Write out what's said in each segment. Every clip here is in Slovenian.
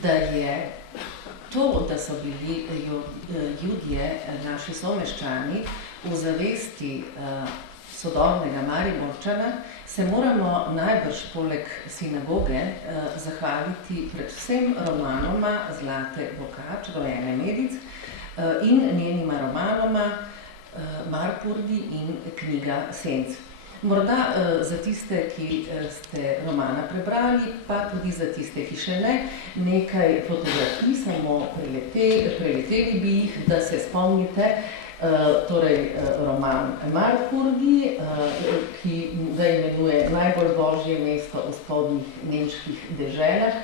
da je to, da so bili Judje, naši someščani, v zavesti sodobnega Mariborčana, se moramo najbrž poleg sinagoge zahvaliti predvsem romanoma Zlate Bokač, rojene Medic, in njenima romanoma Marpurgi in Knjiga senc. Morda za tiste, ki ste romana prebrali, pa tudi za tiste, ki še ne, nekaj fotografij, samo preleteli bi jih, da se spomnite. Torej roman Marpurgi, ki ga imenuje najbolj božje mesto v spodnjih nemških deželah,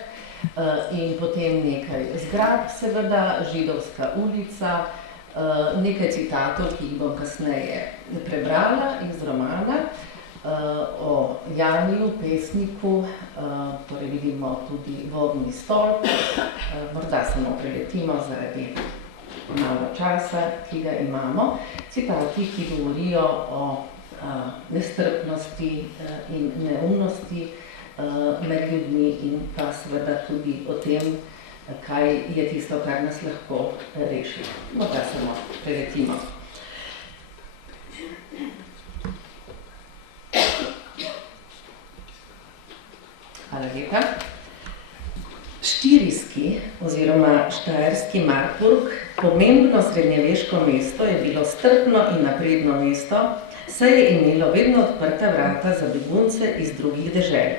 in potem nekaj zgradb, seveda, Židovska ulica, nekaj citatov, ki jih bom kasneje prebrala iz romana, o Janiju, pesniku, torej vidimo tudi vodni stolp, morda samo preletimo zaradi malo časa, ki ga imamo, citati, ki govorijo o nestrpnosti in neumnosti med ljudmi in pa seveda tudi o tem, kaj je tisto, kar nas lahko reši. Morda samo preletimo. Hvala lepa. Štirijski oziroma štajerski Marpurg, pomembno srednjeveško mesto, je bilo strpno in napredno mesto, saj je imelo vedno odprta vrata za begunce iz drugih dežel.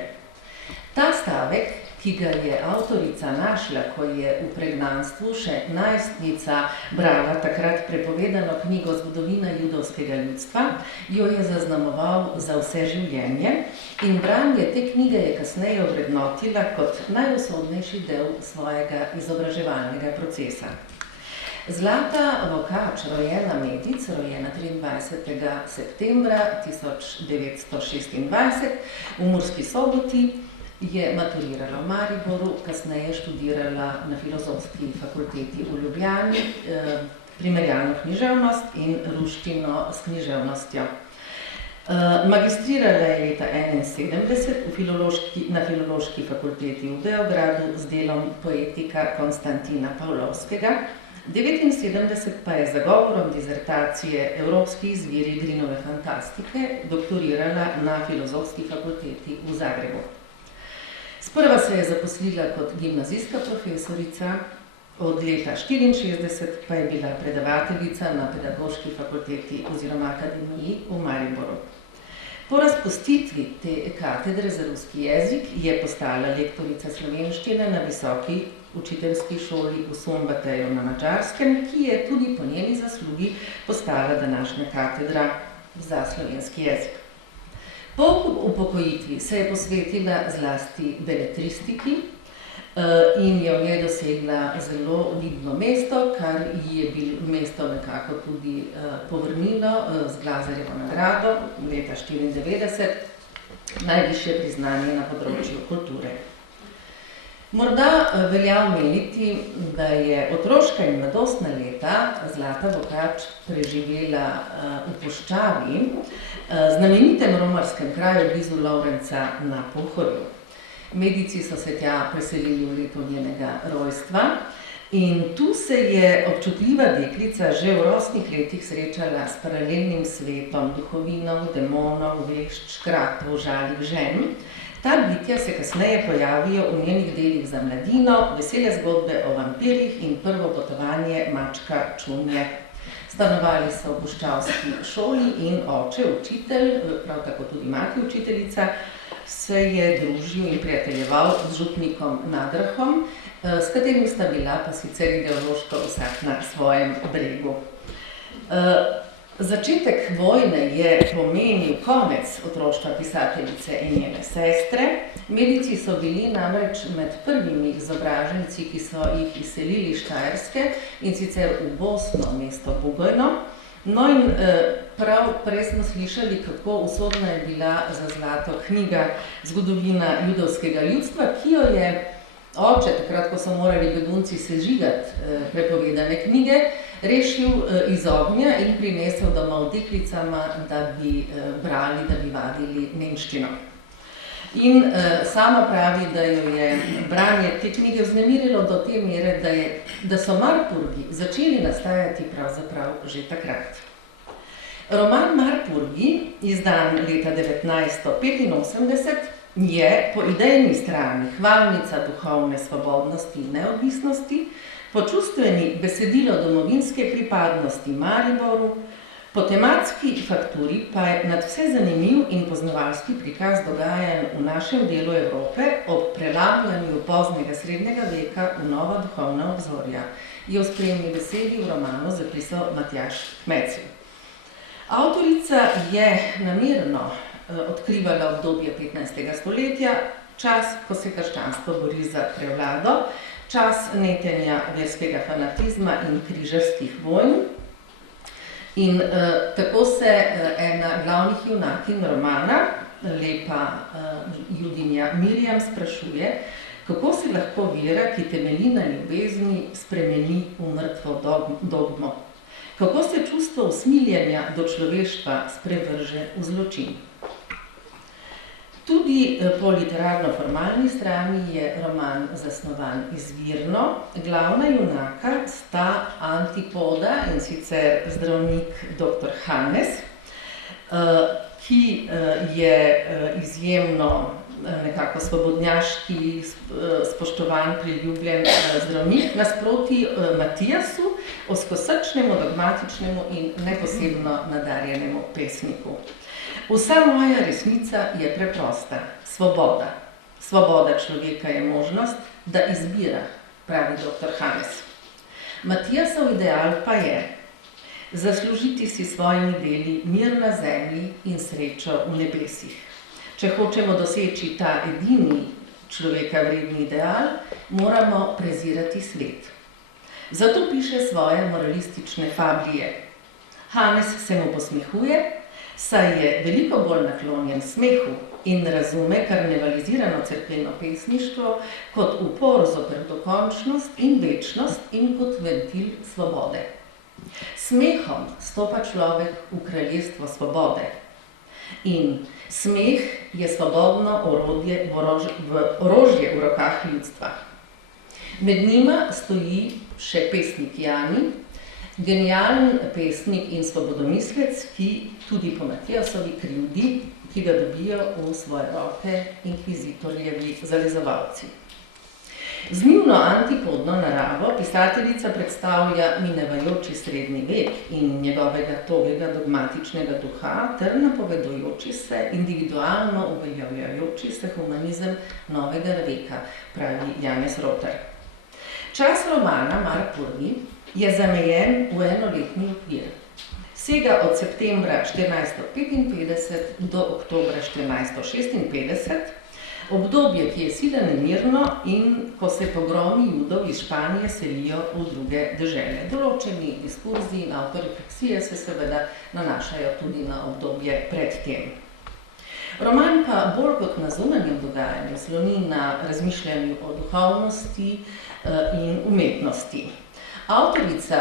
Ta stavek, ki ga je avtorica našla, ko je v pregnanstvu še najstnica brala takrat prepovedano knjigo Zgodovina judovskega ljudstva, jo je zaznamoval za vse življenje in branje te knjige je kasneje ovrednotila kot najusodnejši del svojega izobraževalnega procesa. Zlata Bokač, rojena Medic, rojena 23. septembra 1926 v Murski Soboti, je maturirala v Mariboru, kasneje študirala na Filozofski fakulteti v Ljubljani, primerjalno književnost in ruščino s književnostjo. Magistrirala je leta 1971 na Filološki fakulteti v Beogradu z delom Poetika Konstantina Pavlovskega, 1979 pa je z zagovorom dizertacije Evropski izviri Grinove fantastike doktorirala na Filozofski fakulteti v Zagrebu. Sprva se je zaposlila kot gimnazijska profesorica, od leta 1964 pa je bila predavateljica na Pedagoški fakulteti oziroma akademiji v Mariboru. Po razpustitvi te katedre za ruski jezik je postala lektorica slovenščine na Visoki učiteljski šoli v Sombateju na Madžarskem, ki je tudi po njeni zaslugi postala današnja katedra za slovenski jezik. Po upokojitvi se je posvetila zlasti beletristiki in je v njej dosegla zelo vidno mesto, kar ji je bilo mesto nekako tudi povrnilo z Glazerjevo nagrado leta 1994, najvišje priznanje na področju kulture. Morda velja omeniti, da je otroška in mladostna leta Zlata Bokač preživela v Puščavi, znamenitem romarskem kraju blizu Lovrenca na Pohorju. Medici so se tja preselili v letu njenega rojstva in tu se je občutljiva deklica že v rosnih letih srečala s paralelnim svetom duhovinov, demonov, vešč, škratov, žalih žen. Ta bitja se kasneje pojavijo v njenih delih za mladino, vesele zgodbe o vampirjih in prvo potovanje mačka Čunje. Stanovali so v puščavski šoli in oče, učitelj, prav tako tudi mati učiteljica, se je družil in prijateljeval z župnikom Nadrahom, s katerim sta bila pa sicer ideološko vsak na svojem bregu. Začetek vojne je pomenil konec otroštva pisateljice in njene sestre. Medici so bili namreč med prvimi izobraženci, ki so jih izselili iz Štajerske in sicer v Bosno, mesto Bugojno. No in prav prej smo slišali, kako usodna je bila za Zlato knjiga Zgodovina judovskega ljudstva, ki jo je oče, takrat, ko so morali begunci sežigati prepovedane knjige, rešil iz ognja in prinesel domov deklicama, da bi brali, da bi vadili nemščino. In sama pravi, da jo je branje te knjige vznemirilo do te mere, da so Marpurgi začeli nastajati pravzaprav že takrat. Roman Marpurgi, izdan leta 1985, je po idejni strani hvalnica duhovne svobodnosti in neodvisnosti, po čustveni besedilo domovinske pripadnosti Mariboru, po tematski fakturi pa je nadvse zanimiv in poznavalski prikaz dogajanj v našem delu Evrope ob prelapljanju poznega srednjega veka v nova duhovna obzorja, je v spremni besedi v romanu zapisal Matjaž Kmecl. Avtorica je namerno odkrivala obdobje 15. stoletja, čas, ko se krščanstvo bori za prevlado, čas netenja verskega fanatizma in križarskih vojn. In tako se ena glavnih junakinj romana, lepa Judinja Mirjam, sprašuje, kako se lahko vera, ki temelji na ljubezni, spremeni v mrtvo dogmo. Kako se čustvo usmiljenja do človeštva sprevrže v zločin. Tudi po literarno-formalni strani je roman zasnovan izvirno. Glavna junaka sta antipoda, in sicer zdravnik dr. Hannes, ki je izjemno nekako svobodnjaški, spoštovan, priljubljen zdravnik, nasproti Matijasu, ozkosrčnemu, dogmatičnemu in neposebno nadarjenemu pesniku. Vsa moja resnica je preprosta, svoboda. Svoboda človeka je možnost, da izbira, pravi dr. Hannes. Matijasov ideal pa je zaslužiti si svojimi deli mir na zemlji in srečo v nebesih. Če hočemo doseči ta edini človeka vredni ideal, moramo prezirati svet. Zato piše svoje moralistične fablije. Hannes se mu posmehuje, saj je veliko bolj naklonjen smehu in razume karnevalizirano cerkveno pesništvo kot upor zoper dokončnost in večnost in kot ventil svobode. Smehom stopa človek v kraljestvo svobode. In smeh je svobodno orožje v rokah ljudstva. Med njima stoji še pesnik Jani, genijalen pesnik in svobodomislec, ki tudi po Matijasovi krivdi, ki ga dobijo v svoje roke inkvizitorjevi zalezovalci. Z njivno antipodno naravo pisateljica predstavlja minevajoči srednji vek in njegovega togega dogmatičnega duha ter napovedujoči se, individualno uveljavljajoči se humanizem novega veka, pravi Janez Rotar. Čas romana Marpurgi je zamejen v enoletni okvir. Sega od septembra 1455 do oktobra 1456, obdobje, ki je sila nemirno in ko se pogromi Judov iz Španije selijo v druge dežele. Določeni diskurzi in autorefleksije se seveda nanašajo tudi na obdobje pred tem. Roman pa bolj kot na zunanjem dogajanju sloni na razmišljanju o duhovnosti in umetnosti. Avtorica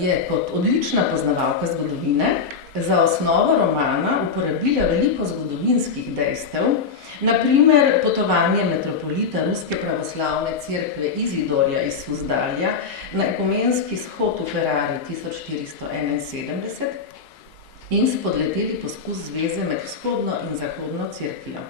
je kot odlična poznavalka zgodovine za osnovo romana uporabila veliko zgodovinskih dejstev, na primer potovanje metropolita Ruske pravoslavne cerkve Izidorja iz Suzdalja na ekumenski shod v Ferrari 1471 in spodleteli poskus zveze med vzhodno in zahodno cerkvijo.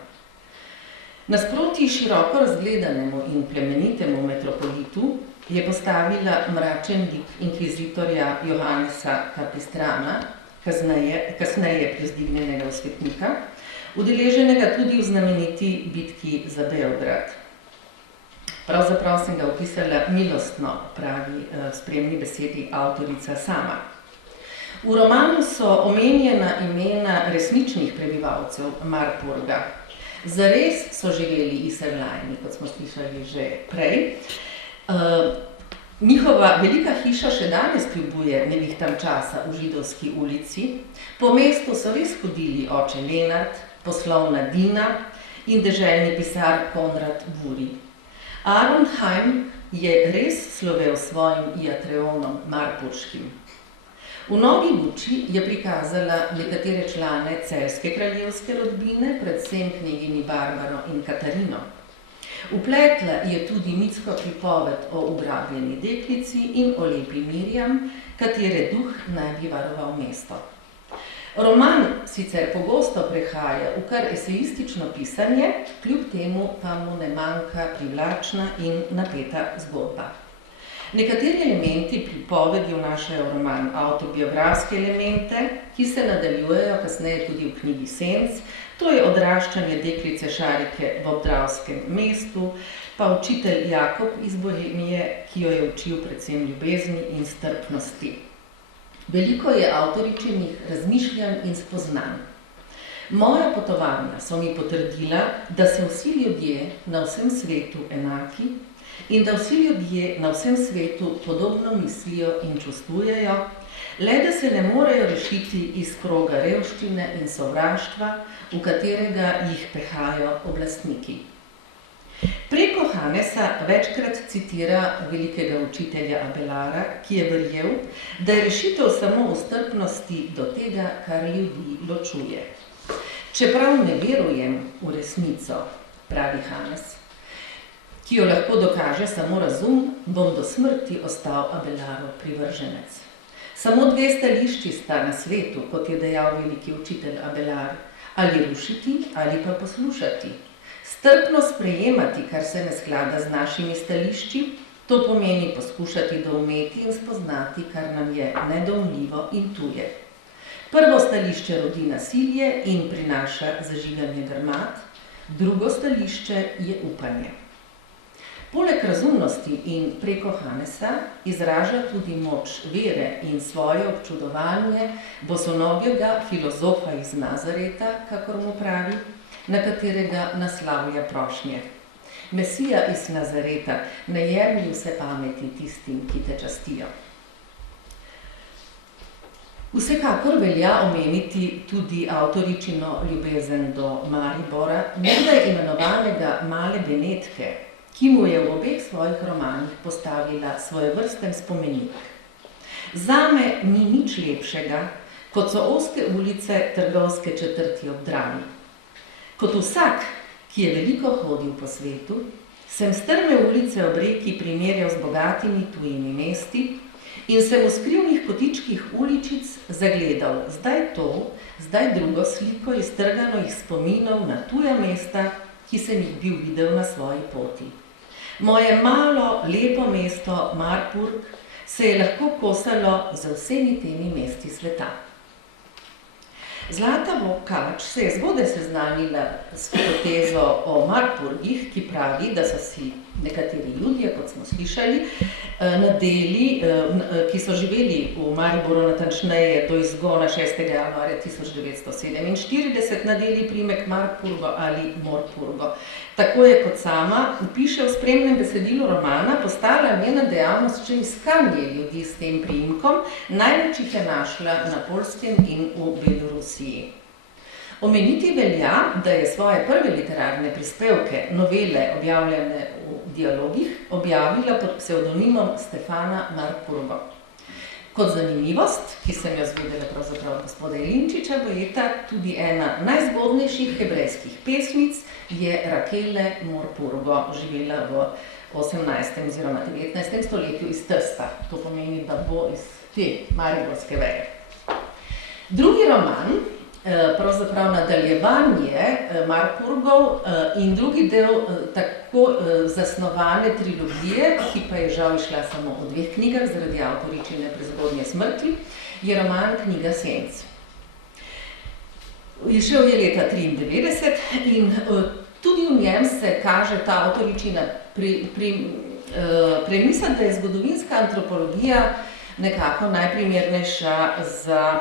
Nasproti široko razgledanemu in plemenitemu metropolitu je postavila mračen lik inkvizitorja Johannesa Capistrana, kasneje privzdignjenega svetnika, udeleženega tudi v znameniti bitki za Beograd. Pravzaprav sem ga opisala milostno, pravi spremni besedi avtorica sama. V romanu so omenjena imena resničnih prebivalcev Marpurga. Zares so živeli Iserlajni, kot smo slišali že prej. Njihova velika hiša še danes kljubuje nevihtam časa v Židovski ulici. Po mestu so res hodili oče Lenart, poslovna Dina in deželni pisar Konrad Buri. Arnheim je res slovel svojim iatreonom marpurškim. V novi luči je prikazala nekatere člane celjske kraljevske rodbine, predvsem knjigini Barbaro in Katarino. Vpletla je tudi mitsko pripoved o ugrabljeni deklici in o lepi Mirjam, katere duh naj bi varoval mesto. Roman sicer pogosto prehaja v kar esejistično pisanje, kljub temu pa mu ne manjka privlačna in napeta zgodba. Nekateri elementi pripovedi vnašajo v roman avtobiografske elemente, ki se nadaljujejo kasneje tudi v knjigi Senc, to je odraščanje deklice Šarike v obdravskem mestu, pa učitelj Jakob iz Bohemije, ki jo je učil predvsem ljubezni in strpnosti. Veliko je avtoričinih razmišljanj in spoznanj. Moja potovanja so mi potrdila, da so vsi ljudje na vsem svetu enaki in da vsi ljudje na vsem svetu podobno mislijo in čustvujejo, le da se ne morejo rešiti iz kroga revščine in sovraštva, v katerega jih pehajo oblastniki. Preko Hanesa večkrat citira velikega učitelja Abelarda, ki je verjel, da je rešitev samo v strpnosti do tega, kar ljudi ločuje. Čeprav ne verujem v resnico, pravi Hanes, ki jo lahko dokaže samo razum, bom do smrti ostal Abelardov privrženec. Samo dve stališči sta na svetu, kot je dejal veliki učitelj Abelard, ali rušiti ali pa poslušati. Strpno sprejemati, kar se ne sklada z našimi stališči, to pomeni poskušati doumeti in spoznati, kar nam je nedoumljivo in tuje. Prvo stališče rodi nasilje in prinaša zažiganje grmad, drugo stališče je upanje. Poleg razumnosti in preko Hanesa izraža tudi moč vere in svoje občudovanje bosonogega filozofa iz Nazareta, kakor mu pravi, na katerega naslavlja prošnje. Mesija iz Nazareta, ne jemlji vse pameti tistim, ki te častijo. Vsekakor velja omeniti tudi avtoričino ljubezen do Maribora, nekdaj imenovanega Male Benetke, ki mu je v obeh svojih romanih postavila svojevrsten spomenik. Zame ni nič lepšega, kot so ozke ulice trgovske četrti ob Dravi. Kot vsak, ki je veliko hodil po svetu, sem strme ulice ob reki primerjal z bogatimi tujimi mesti in sem v skrivnih kotičkih uličic zagledal zdaj to, zdaj drugo sliko iztrgano iz spominov na tuja mesta, ki sem jih bil videl na svoji poti. Moje malo, lepo mesto Marburg se je lahko kosalo z vsemi temi mesti sveta. Zlata Vokač se je zgodaj seznanila s hipotezo o Marburgih, ki pravi, da so si nekateri ljudje, kot smo slišali, nadeli, ki so živeli v Mariboru natančneje do izgona 6. januarja 1947, nadeli priimek Marburgo ali Morpurgo. Tako je, kot sama piše v spremnem besedilu romana, postala njena dejavnost že iskanje ljudi s tem priimkom, največ jih je našla na Poljskem in v Belorusiji. Omeniti velja, da je svoje prve literarne prispevke, novele, objavljene v dialogih, objavila pod psevdonimom Stefana Marpurgo. Kot zanimivost, ki sem jo zvedela pravzaprav od gospoda Jelinčiča, Bojeta, tudi ena najzgodnejših hebrejskih pesmic je Rakele Morpurgo, živela v 18. oziroma 19. stoletju iz Trsta. To pomeni, da bo iz te mariborske veje. Drugi roman, pravzaprav nadaljevanje Marpurgov in drugi del tako zasnovane trilogije, ki pa je žal išla samo v 2 knjigah zaradi avtoričine prezgodnje smrti, je roman Knjiga Senc. Izšel je leta 1993 in tudi v njem se kaže ta avtoričina premisa, da je zgodovinska antropologija nekako najprimernejša za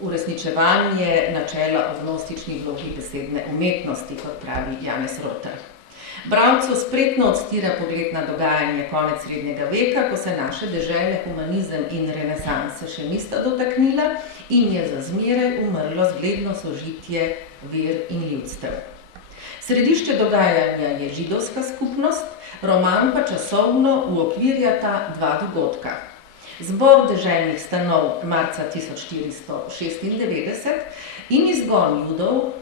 uresničevanje načela o gnostični vlogi besedne umetnosti, kot pravi Janez Rotar. Bralcu spretno odstira pogled na dogajanje konec srednjega veka, ko se naše dežele, humanizem in renesanse še nista dotaknila in je za zmeraj umrlo zgledno sožitje ver in ljudstev. Središče dogajanja je židovska skupnost, roman pa časovno uokvirjata 2 dogodka. zbor deželnih stanov marca 1496 in izgon Judov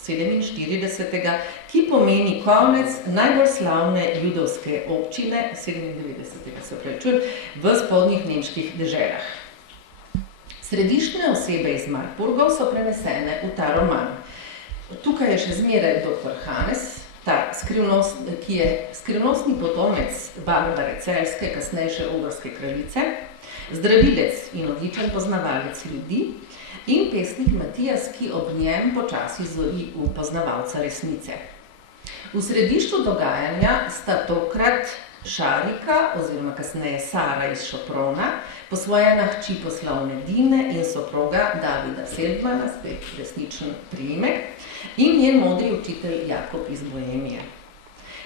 47., ki pomeni konec najbolj slavne judovske občine 97. V spodnjih nemških deželah. Središčne osebe iz Marburgov so prenesene v ta roman. Tukaj je še zmeraj dr. Hannes, ki je skrivnostni potomec Barbare Celjske, kasnejše ogrske kraljice, zdravilec in odličen poznavalec ljudi, in pesnik Matijas, ki ob njem počasi zori v poznavalca resnice. V središču dogajanja sta tokrat Šarika, oziroma kasneje Sara iz Šoprona, posvojena hči poslovne Dine in soproga Davida Feldmana, spet resničen priimek, in njen modri učitelj Jakob iz Bohemije.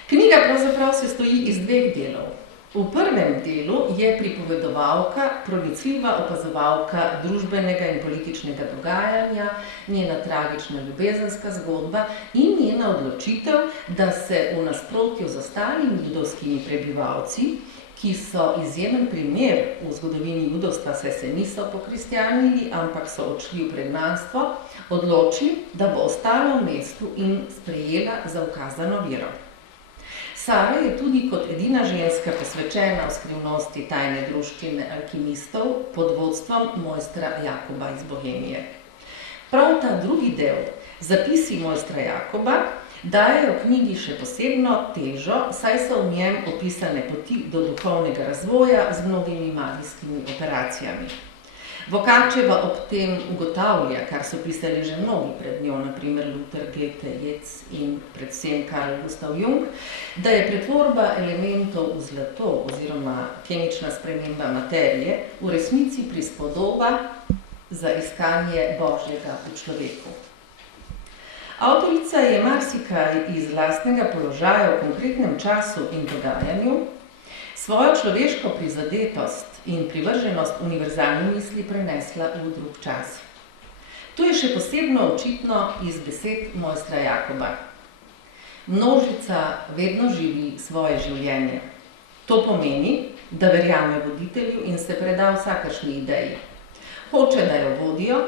Knjiga pravzaprav sestoji iz dveh delov. V prvem delu je pripovedovalka, pronicljiva opazovalka družbenega in političnega dogajanja, njena tragična ljubezenska zgodba in njena odločitev, da se v nasprotju z ostalimi judovskimi prebivalci, ki so izjemen primer v zgodovini judovstva, saj se niso pokristjanili, ampak so odšli v pregnanstvo, odloči, da bo ostala v mestu in sprejela zaukazano vero. Sara je tudi kot edina ženska posvečena v skrivnosti tajne druščine alkimistov pod vodstvom mojstra Jakoba iz Bohemije. Prav ta drugi del, zapisi mojstra Jakoba, dajejo knjigi še posebno težo, saj so v njem opisane poti do duhovnega razvoja z mnogimi magijskimi operacijami. Bogačeva ob tem ugotavlja, kar so pisali že mnogi pred njo, na primer Luther, Goethe, Yeats in predvsem Carl Gustav Jung, da je pretvorba elementov v zlato oziroma kemična sprememba materije v resnici prispodoba za iskanje Božjega v človeku. Avtorica je marsikaj iz lastnega položaja v konkretnem času in dogajanju, svojo človeško prizadetost in privrženost univerzalni misli prenesla v drug čas. To je še posebno očitno iz besed mojstra Jakoba. Množica vedno živi svoje življenje. To pomeni, da verjame voditelju in se preda vsakršni ideji. Hoče, da jo vodijo,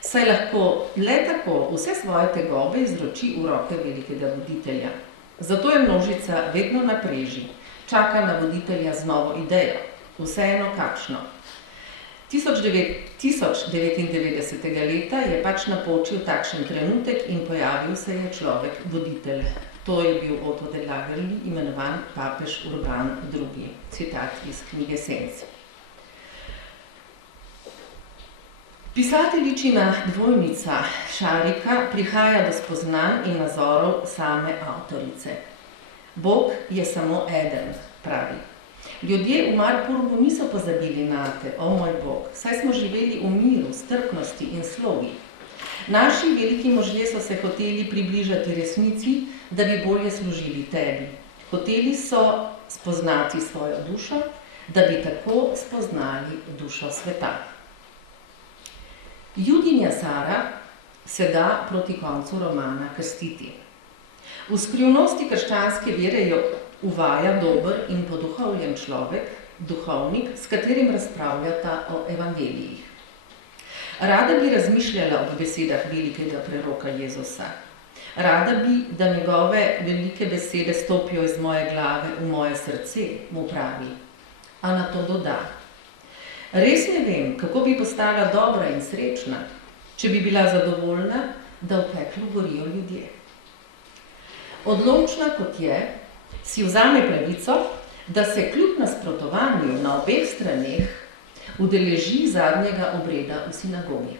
saj lahko le tako vse svoje tegobe izroči v roke velikega voditelja. Zato je množica vedno na preži, čaka na voditelja z novo idejo, vseeno kakšno. 1099. leta je pač napočil takšen trenutek in pojavil se je človek voditelj. To je bil Otto de Lagerli, imenovan papež Urban II. Citat iz knjige Senc. Pisateljičina dvojnica Šarika prihaja do spoznanj in nazorov same avtorice. Bog je samo eden, pravi. Ljudje v Marburgu niso pozabili nate, o moj Bog, saj smo živeli v miru, strpnosti in slogi. Naši veliki možje so se hoteli približati resnici, da bi bolje služili tebi. Hoteli so spoznati svojo dušo, da bi tako spoznali dušo sveta. Judinja Sara se da proti koncu romana krstiti. V skrivnosti krščanske vere jo uvaja dober in poduhovljen človek, duhovnik, s katerim razpravljata o evangelijih. Rada bi razmišljala o besedah velikega preroka Jezusa. Rada bi, da njegove velike besede stopijo iz moje glave v moje srce, mu pravi. A na to doda. Res ne vem, kako bi postala dobra in srečna, če bi bila zadovoljna, da v peklu gorijo ljudje. Odločna kot je, si vzame pravico, da se kljub nasprotovanju na obeh straneh udeleži zadnjega obreda v sinagogi.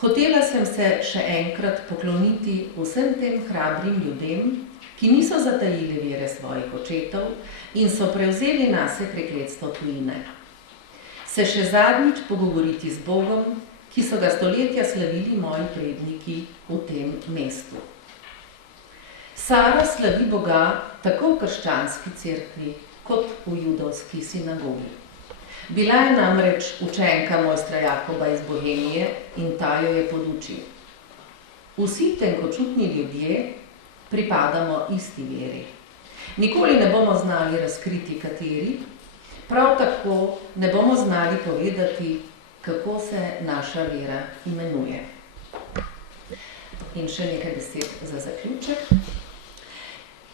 Hotela sem se še enkrat pokloniti vsem tem hrabrim ljudem, ki niso zatajili vere svojih očetov in so prevzeli nase prekletstvo tujine. Se še zadnjič pogovoriti z Bogom, ki so ga stoletja slavili moji predniki v tem mestu. Sara slavi Boga tako v krščanski cerkvi, kot v judovski sinagogi. Bila je namreč učenka mojstra Jakoba iz Bohemije in ta jo je podučil. Vsi tenkočutni ljudje pripadamo isti veri. Nikoli ne bomo znali razkriti kateri, Prav tako ne bomo znali povedati, kako se naša vera imenuje. In še nekaj besed za zaključek.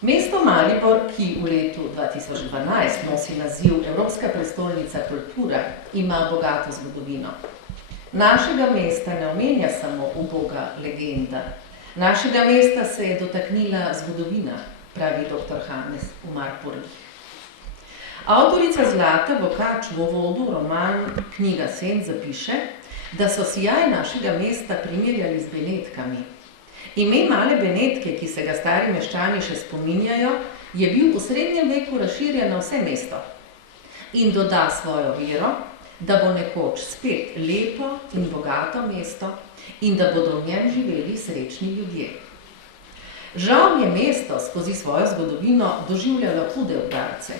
Mesto Maribor, ki v letu 2012 nosi naziv Evropska prestolnica kulture, ima bogato zgodovino. Našega mesta ne omenja samo uboga legenda. Našega mesta se je dotaknila zgodovina, pravi dr. Hannes v Marporih. Avtorica Zlata Vokač v uvodu roman Knjiga senc zapiše, da so sijaj našega mesta primerjali z Benetkami. Ime male Benetke, ki se ga stari meščani še spominjajo, je bil v srednjem veku razširjen na vse mesto in doda svojo vero, da bo nekoč spet lepo in bogato mesto in da bodo v njem živeli srečni ljudje. Žal je mesto skozi svojo zgodovino doživljalo hude udarce.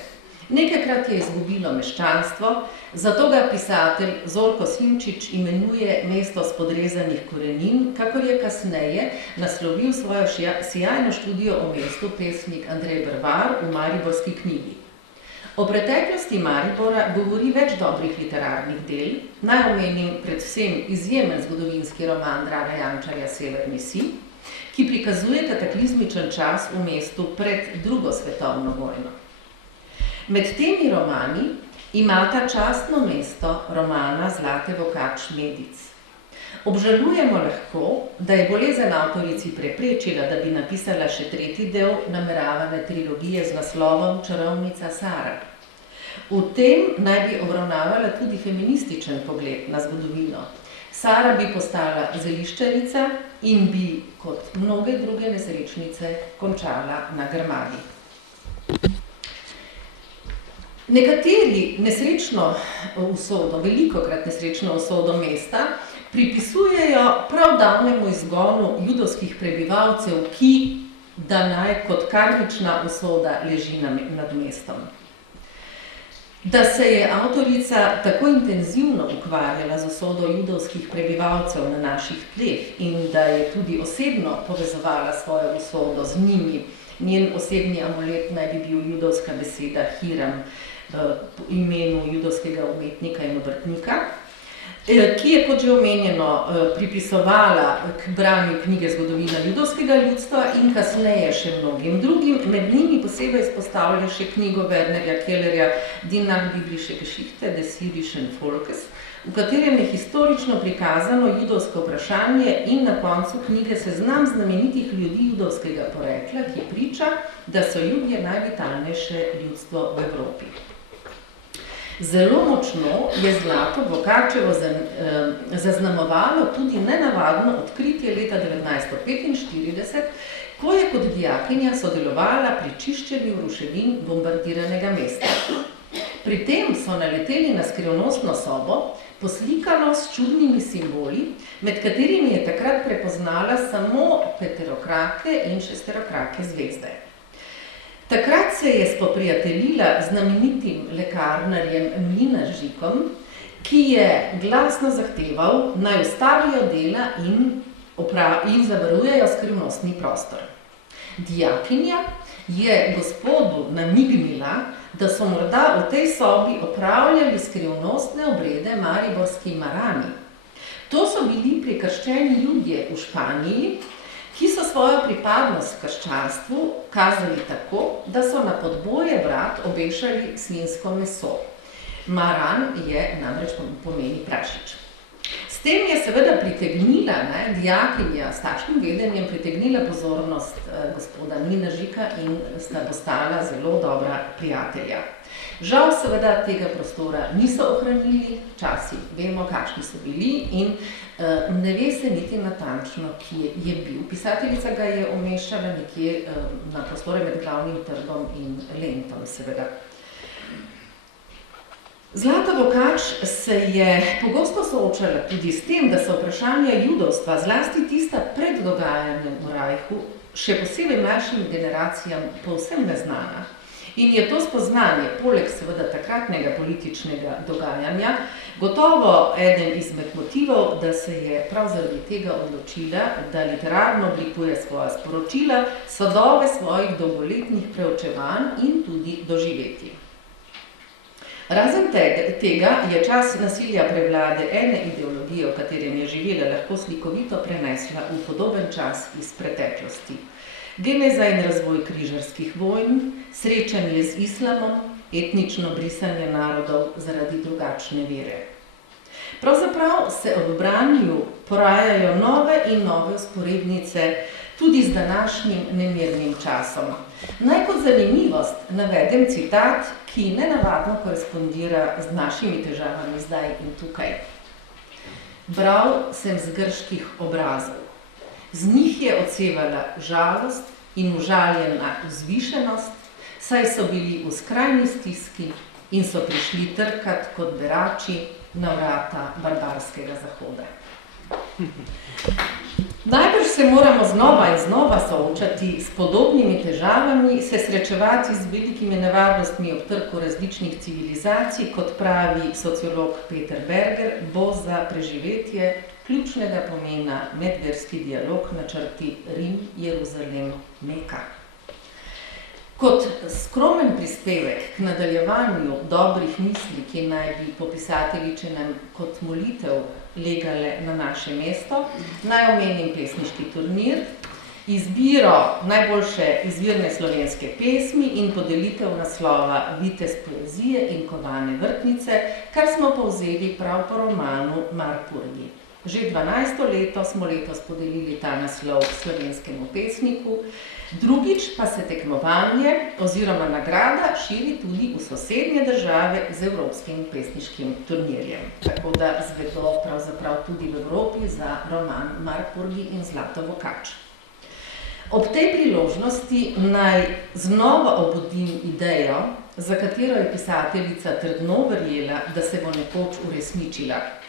Nekajkrat je izgubilo meščanstvo, zato ga pisatelj Zorko Simčič imenuje mesto spodrezanih korenin, kakor je kasneje naslovil svojo sijajno študijo o mestu pesnik Andrej Brvar v Mariborski knjigi. O preteklosti Maribora govori več dobrih literarnih del, naj omenim predvsem izjemen zgodovinski roman Draga Jančarja Severni sij, ki prikazuje kataklizmičen čas v mestu pred drugo svetovno vojno. Med temi romani imata častno mesto romana Zlate Vokač Medic. Obžalujemo lahko, da je bolezen avtorici preprečila, da bi napisala še tretji del nameravane trilogije z naslovom Čarovnica Sara. V tem naj bi obravnavala tudi feminističen pogled na zgodovino. Sara bi postala zeliščarica in bi, kot mnoge druge nesrečnice, končala na grmadi. Nekateri nesrečno usodo, velikokrat nesrečno usodo mesta, pripisujejo prav davnemu izgonu judovskih prebivalcev, ki, da naj kot karmična usoda leži nad mestom. Da se je avtorica tako intenzivno ukvarjala z usodo judovskih prebivalcev na naših tleh in da je tudi osebno povezovala svojo usodo z njimi, njen osebni amulet naj bi bil judovska beseda Hiram, po imenu judovskega umetnika in obrtnika, ki je, kot že omenjeno, pripisovala k branju knjige Zgodovina judovskega ljudstva in kasneje še mnogim drugim. Med njimi posebej izpostavlja še knjigo Wernerja Kellerja Die nachbiblische Geschichte des jüdischen Volkes, v katerem je historično prikazano judovsko vprašanje in na koncu knjige seznam znamenitih ljudi judovskega porekla, ki priča, da so Judje najvitalnejše ljudstvo v Evropi. Zelo močno je Zlato Vokačevo zaznamovalo tudi nenavadno odkritje leta 1945, ko je kot dijakinja sodelovala pri čiščenju ruševin bombardiranega mesta. Pri tem so naleteli na skrivnostno sobo, poslikano s čudnimi simboli, med katerimi je takrat prepoznala samo peterokrake in šesterokrake zvezde. Takrat se je spoprijateljila z znamenitim lekarnarjem Mlinaržikom, ki je glasno zahteval, naj ustavijo dela in zavarujejo skrivnostni prostor. Dijakinja je gospodu namignila, da so morda v tej sobi opravljali skrivnostne obrede mariborski marani. To so bili prekrščeni Judje v Španiji, ki so svojo pripadnost krščanstvu kazali tako, da so na podboje vrat obešali svinjsko meso. Maran je namreč pomeni prašič. S tem je seveda pritegnila, dijakinja s takšnim vedenjem pritegnila pozornost gospoda Mlinaržika in sta postala zelo dobra prijatelja. Žal seveda tega prostora niso ohranili, časi vemo, kakšni so bili in ne ve se niti natančno, kje je bil. Pisateljica ga je umeščala nekje na prostore med Glavnim trgom in Lentom, seveda. Zlata Vokač se je pogosto soočala tudi s tem, da so vprašanja judovstva, zlasti tista pred dogajanjem v Rajhu, še posebej mlajšim generacijam povsem neznana. In je to spoznanje, poleg seveda takratnega političnega dogajanja, gotovo eden izmed motivov, da se je prav zaradi tega odločila, da literarno oblikuje svoja sporočila, sadove svojih dolgoletnih preučevanj in tudi doživetij. Razen tega je čas nasilja prevlade ene ideologije, v katerem je živela, lahko slikovito prenesla v podoben čas iz preteklosti. Geneza in razvoj križarskih vojn, srečanje z islamom, etnično brisanje narodov zaradi drugačne vere. Pravzaprav se ob branju porajajo nove in nove vzporednice tudi z današnjim nemirnim časom. Naj kot zanimivost navedem citat, ki nenavadno korespondira z našimi težavami zdaj in tukaj. Bral sem z grških obrazov. Z njih je odsevala žalost in užaljena vzvišenost, saj so bili v skrajni stiski in so prišli trkat kot berači na vrata barbarskega zahoda. Najbrž se moramo znova in znova soočati s podobnimi težavami, se srečevati z velikimi nevarnostmi ob trku različnih civilizacij, kot pravi sociolog Peter Berger, bo za preživetje ključnega pomena medverski dialog na črti Rim, Jeruzalem, Meka. Kot skromen prispevek k nadaljevanju dobrih misli, ki naj bi po pisateljičinem kot molitev legale na naše mesto, naj omenim pesniški turnir, izbiro najboljše izvirne slovenske pesmi in podelitev naslova Vitez poezije in kovane vrtnice, kar smo povzeli prav po romanu Marpurgi. Že 12. leto smo letos podelili ta naslov slovenskemu pesniku, drugič pa se tekmovanje oziroma nagrada širi tudi v sosednje države z evropskim pesniškim turnirjem. Tako da zvedo pravzaprav tudi v Evropi za roman Marpurgi in Zlatovo kač. Ob tej priložnosti naj znova obudim idejo, za katero je pisateljica trdno verjela, da se bo nekoč uresničila.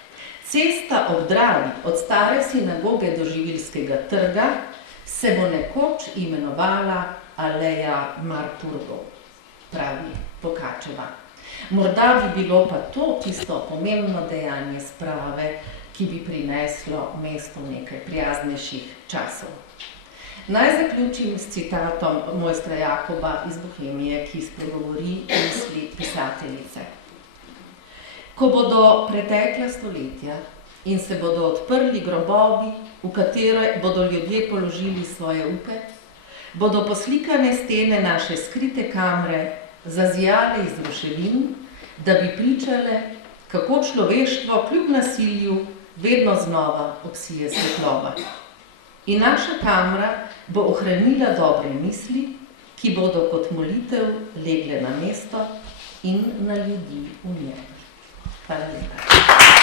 Cesta ob Dravi od stare sinagoge do Živilskega trga se bo nekoč imenovala Aleja Marpurgov, pravi Pokačeva. Morda bi bilo pa to tisto pomembno dejanje sprave, ki bi prineslo mestu nekaj prijaznejših časov. Naj zaključim s citatom mojstra Jakoba iz Bohemije, ki spregovori misli pisateljice. Ko bodo pretekla stoletja in se bodo odprli grobovi, v katere bodo ljudje položili svoje upe, bodo poslikane stene naše skrite kamre zazijale iz ruševin, da bi pričale, kako človeštvo kljub nasilju vedno znova obsije svetloba. In naša kamra bo ohranila dobre misli, ki bodo kot molitev legle na mesto in na ljudi v njej. Hvala lepa.